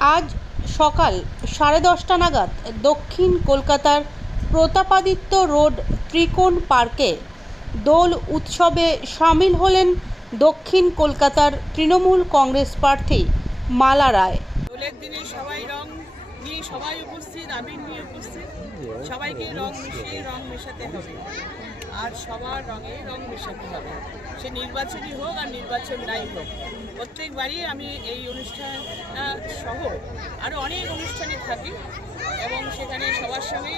আজ সকাল সাড়ে দশটা নাগাদ দক্ষিণ কলকাতার প্রতাপাদিত্য রোড ত্রিকোণ পার্কে দোল উৎসবে সামিল হলেন দক্ষিণ কলকাতার তৃণমূল কংগ্রেস প্রার্থী মালা রায়। দোলের দিনে সবাই রং নিয়ে সবাই উপস্থিত আবির নিয়ে উপস্থিত। সবাইকে রং মিশিয়ে রং মেশাতে হবে। আর সবার রঙে রং মেশাতে হবে। সে নির্বাচনই হোক আর নির্বাচন নাই হোক প্রত্যেকবারই আমি এই অনুষ্ঠান সহ আরও অনেক অনুষ্ঠানে থাকি এবং সেখানে সবার সঙ্গে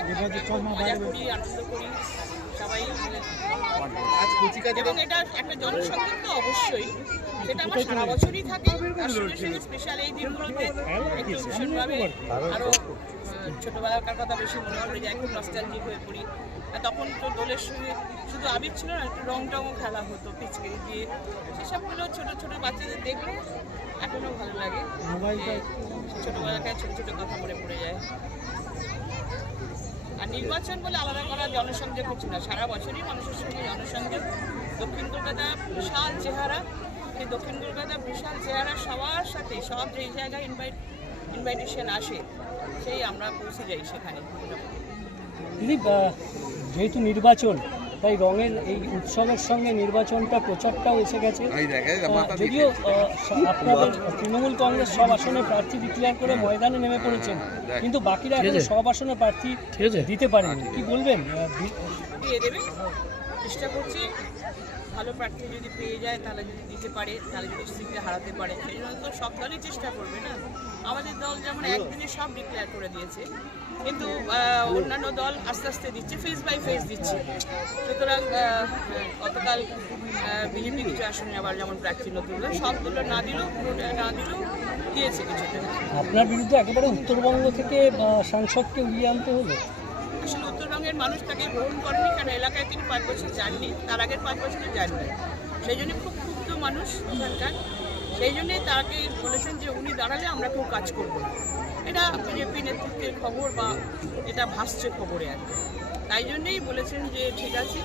মজা করি আনন্দ করি সবাই এবং এটা একটা জনসংযোগ তো অবশ্যই। সেটা আমার সারা বছরই থাকে। স্পেশাল এই দিনগুলোতে একটু ভীষণভাবে আরও ছোটোবেলাকার কথা বেশি মনে পড়ে যায়, খুব নস্টালজিক হয়ে পড়ি। তখন তো দোলের সঙ্গে শুধু আবির ছিল না, একটু রং টংও খেলা হতো পিচকারি দিয়ে। সেসবগুলো ছোটো ছোটো বাচ্চাদের দেখলে এখনও ভালো লাগে। ছোটোবেলাকার ছোটো ছোটো কথা মনে পড়ে যায়। নির্বাচন বলে আলাদা করা জনসংযোগ হচ্ছে না। সারা বছরই মানুষের সঙ্গে জনসংযোগ। দক্ষিণ কলকাতা বিশাল চেহারা। এই দক্ষিণ কলকাতা বিশাল চেহারা সবার সাথে, সব যেই জায়গায় ইনভাইট ইনভাইটেশন আসে, সেই আমরা পৌঁছে যাই সেখানে। দিদি যেহেতু নির্বাচন তাই রঙের এই উৎসবের সঙ্গে নির্বাচনটা প্রচারটাও এসে গেছে। যদিও আহ, আপনাদের তৃণমূল কংগ্রেস সব আসনে প্রার্থী ডিক্লেয়ার করে ময়দানে নেমে পড়েছেন। কিন্তু বাকিরা এখন সব আসনে প্রার্থী দিতে পারেন কি বলবেন? দি- দিয়ে দেবে। চেষ্টা করছি ভালো প্রার্থী যদি পেয়ে যায় তাহলে যদি দিতে পারে তাহলে যদি সিটটা হারাতে পারে। সেই জন্য তো সব দলই চেষ্টা করবে না? আমাদের দল যেমন একদিনে সব ডিক্লেয়ার করে দিয়েছে কিন্তু অন্যান্য দল আস্তে আস্তে দিচ্ছে ফেস বাই ফেস দিচ্ছে। সুতরাং গতকাল বিজেপি কিছু আসনে আবার যেমন প্রার্থী নতুন সবগুলো না দিলেও না দিলেও দিয়েছে কিছুটা। আপনার বিরুদ্ধে একেবারে উত্তরবঙ্গ থেকে সাংসদকে উড়িয়ে আনতে হলো? আসলে উত্তরবঙ্গের মানুষ তাকে গ্রহণ করেনি, কারণ এলাকায় তিনি পাঁচ বছর যাননি, তার আগের পাঁচ বছরে যাননি। সেই জন্য খুব ক্ষুব্ধ মানুষ ওখানকার। সেই জন্যে তাকে বলেছেন যে উনি দাঁড়ালে আমরা কেউ কাজ করব এটা বিজেপি নেতৃত্বের খবর বা এটা ভাসছে খবরে আর কি। তাই জন্যেই বলেছেন যে ঠিক আছে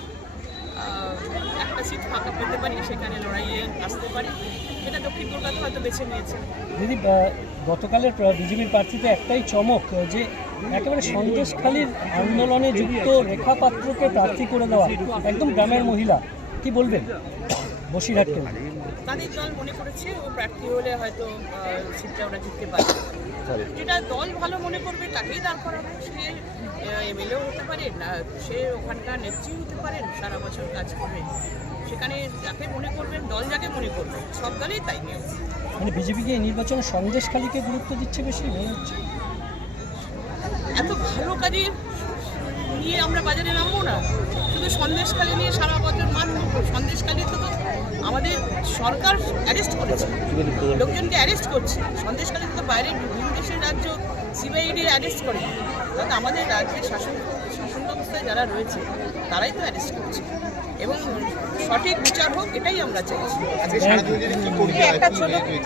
একটা সিট ফাঁকা পেতে পারি, সেখানে লড়াইয়ে আসতে পারি। এটা দক্ষিণ কলকাতা হয়তো বেছে নিয়েছে। দিদি গতকালের বিজেপির প্রার্থীতে একটাই চমক, যে একেবারে সন্দেশখালীর আন্দোলনে যুক্ত রেখা পাত্রকে প্রার্থী করে দেওয়া একদম গ্রামের মহিলা। কি বলবেন? বসিরহাট কেন্দ্র তাদের দল মনে করেছে ও প্রার্থী হলে হয়তো সিটটা ওরা জিততে পারে যেটা দল ভালো মনে করবে তাকেই দাঁড় করাবে। সে এমএলএও হতে পারে না সে ওখানকার নেত্রী হতে পারেন সারা বছর কাজ করবে। সেখানে যাকে মনে করবেন দল যাকে মনে করবে সব দলেই তাই মানে বিজেপিকে এই নির্বাচনে সন্দেশখালীকে গুরুত্ব দিচ্ছে বেশি মনে হচ্ছে? এত ভালো কাজে নিয়ে আমরা বাজারে নামবো না। শুধু সন্দেশকালী নিয়ে সারা বছর মানব। সন্দেশকালী তো আমাদের সরকার অ্যারেস্ট করেছে। লোকজনকে অ্যারেস্ট করছে। সন্দেশকালী তো বাইরে বিভিন্ন দেশের রাজ্য সিবিআইডি অ্যারেস্ট করে। তাতে আমাদের রাজ্যের শাসন শাসন ব্যবস্থায় যারা রয়েছে তারাই তো অ্যারেস্ট করছে। এবং সঠিক বিচার হোক এটাই আমরা চাইছি। একটা ছোট